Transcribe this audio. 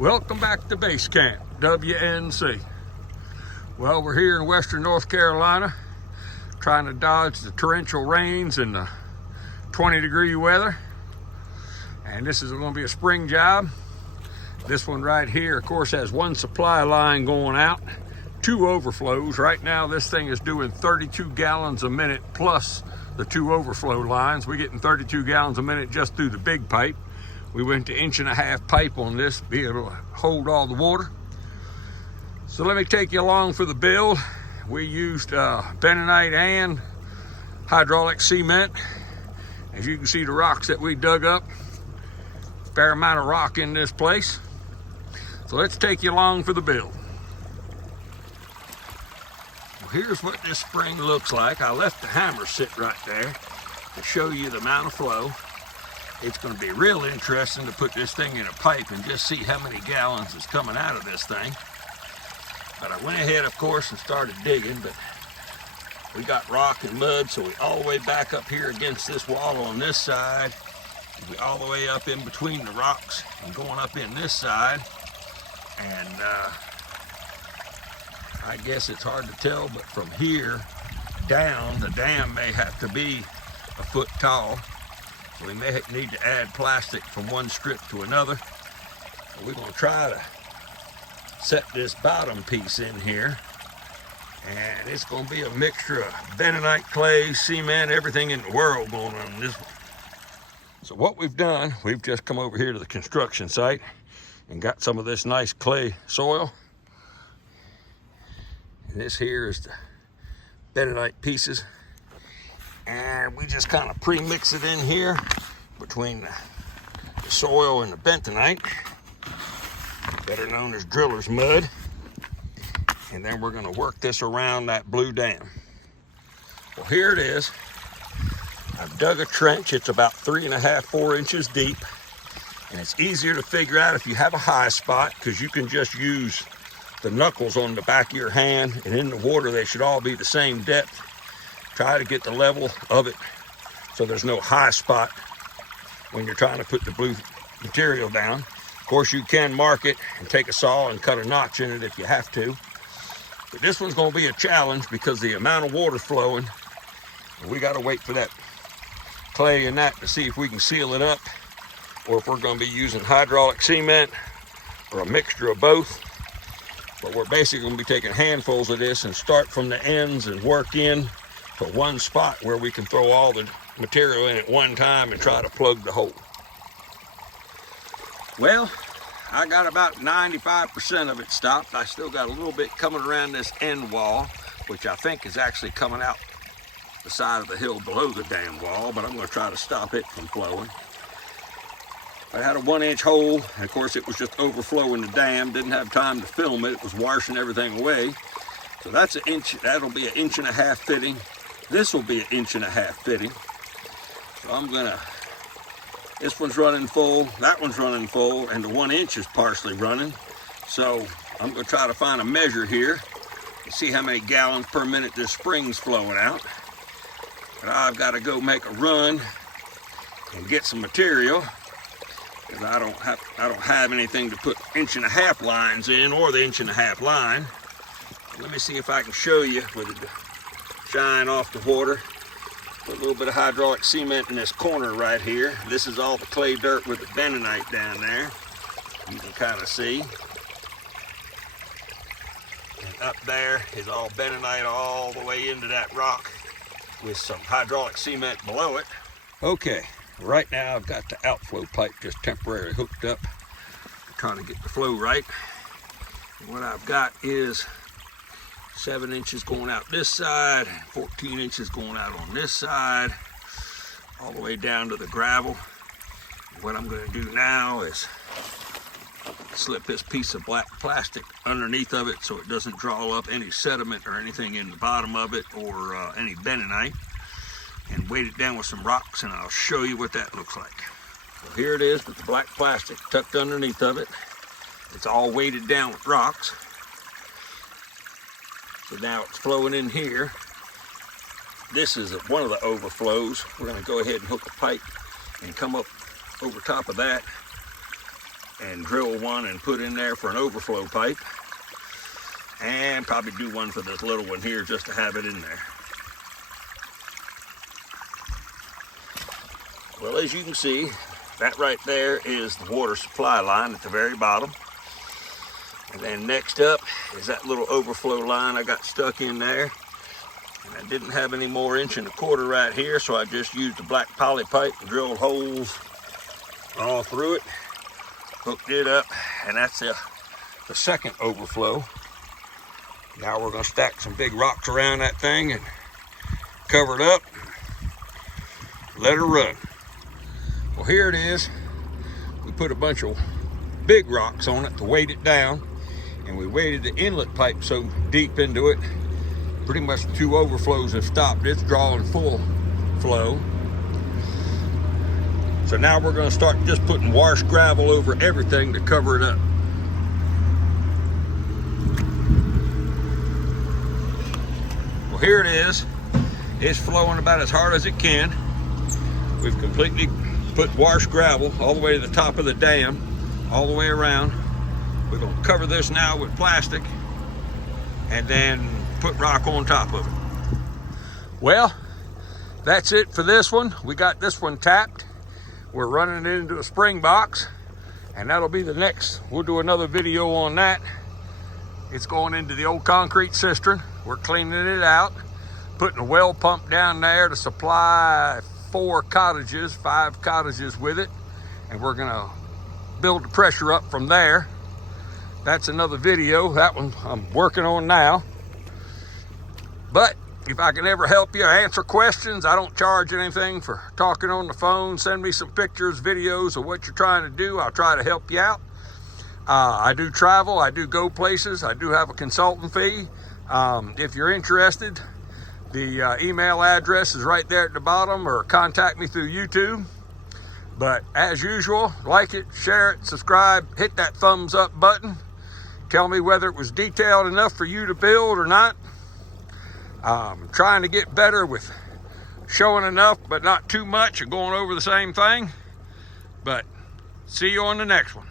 Welcome back to Base Camp, WNC. Well, we're here in western North Carolina trying to dodge the torrential rains and the 20-degree weather. And this is going to be a spring job. This one right here, of course, has one supply line going out, two overflows. Right now, this thing is doing 32 gallons a minute plus the two overflow lines. We're getting 32 gallons a minute just through the big pipe. We went to 1.5-inch pipe on this to be able to hold all the water. So let me take you along for the build. We used bentonite and hydraulic cement. As you can see, the rocks that we dug up, fair amount of rock in this place. So let's take you along for the build. Well, here's what this spring looks like. I left the hammer sit right there to show you the amount of flow. It's going to be real interesting to put this thing in a pipe and just see how many gallons is coming out of this thing. But I went ahead, of course, and started digging, but we got rock and mud, so we all the way back up here against this wall on this side. We all the way up in between the rocks and going up in this side. And I guess it's hard to tell, but from here down, the dam may have to be a foot tall. So we may need to add plastic from one strip to another. So we're going to try to set this bottom piece in here. And it's going to be a mixture of bentonite, clay, cement, everything in the world going on in this one. So what we've done, we've just come over here to the construction site and got some of this nice clay soil. And this here is the bentonite pieces. And we just kind of pre-mix it in here between the soil and the bentonite, better known as driller's mud. And then we're going to work this around that blue dam. Well, here it is. I've dug a trench. It's about 3.5, 4 inches deep. And it's easier to figure out if you have a high spot, because you can just use the knuckles on the back of your hand, and in the water they should all be the same depth. Try to get the level of it so there's no high spot when you're trying to put the blue material down. Of course, you can mark it and take a saw and cut a notch in it if you have to. But this one's going to be a challenge because the amount of water flowing, we got to wait for that clay and that to see if we can seal it up, or if we're going to be using hydraulic cement or a mixture of both. But we're basically going to be taking handfuls of this and start from the ends and work in to one spot where we can throw all the material in at one time and try to plug the hole. Well, I got about 95% of it stopped. I still got a little bit coming around this end wall, which I think is actually coming out the side of the hill below the dam wall, but I'm going to try to stop it from flowing. I had a 1-inch hole, and of course it was just overflowing the dam. Didn't have time to film it. It was washing everything away. So that's an inch. That'll be 1.5 inch fitting. This will be 1.5 inch fitting. So I'm gonna, this one's running full, that one's running full, and the 1 inch is partially running. So I'm gonna try to find a measure here and see how many gallons per minute this spring's flowing out. But I've got to go make a run and get some material, because I don't have anything to put 1.5 inch lines in, or the 1.5 inch line. Let me see if I can show you with the shine off the water. Put a little bit of hydraulic cement in this corner right here. This is all the clay dirt with the bentonite down there. You can kind of see. And up there is all bentonite all the way into that rock with some hydraulic cement below it. Okay, right now I've got the outflow pipe just temporarily hooked up. I'm trying to get the flow right. And what I've got is 7 inches going out this side, 14 inches going out on this side, all the way down to the gravel. What I'm going to do now is slip this piece of black plastic underneath of it so it doesn't draw up any sediment or anything in the bottom of it, or any bentonite, and weight it down with some rocks, and I'll show you what that looks like. So here it is with the black plastic tucked underneath of it. It's all weighted down with rocks. So now it's flowing in here. This is one of the overflows. We're going to go ahead and hook a pipe and come up over top of that and drill one and put in there for an overflow pipe. And probably do one for this little one here just to have it in there. Well, as you can see, that right there is the water supply line at the very bottom. And then next up is that little overflow line I got stuck in there. And I didn't have any more 1¼ right here, so I just used a black poly pipe and drilled holes all through it. Hooked it up, and that's the second overflow. Now we're gonna stack some big rocks around that thing and cover it up, let her run. Well, here it is. We put a bunch of big rocks on it to weight it down, and we weighted the inlet pipe so deep into it, pretty much the 2 overflows have stopped. It's drawing full flow. So now we're gonna start just putting wash gravel over everything to cover it up. Here it is. It's flowing about as hard as it can. We've completely put wash gravel all the way to the top of the dam, all the way around. We're going to cover this now with plastic and then put rock on top of it. Well, that's it for this one. We got this one tapped. We're running it into a spring box, and that'll be the next. We'll do another video on that. It's going into the old concrete cistern. We're cleaning it out, putting a well pump down there to supply 5 cottages with it. And we're gonna build the pressure up from there. That's another video. That one I'm working on now. But if I can ever help you answer questions, I don't charge anything for talking on the phone. Send me some pictures, videos of what you're trying to do. I'll try to help you out. I do travel, I do go places, I do have a consultant fee. If you're interested, the email address is right there at the bottom, or contact me through YouTube. But as usual, like it, share it, subscribe, hit that thumbs up button. Tell me whether it was detailed enough for you to build or not. I'm trying to get better with showing enough, but not too much, and going over the same thing. But see you on the next one.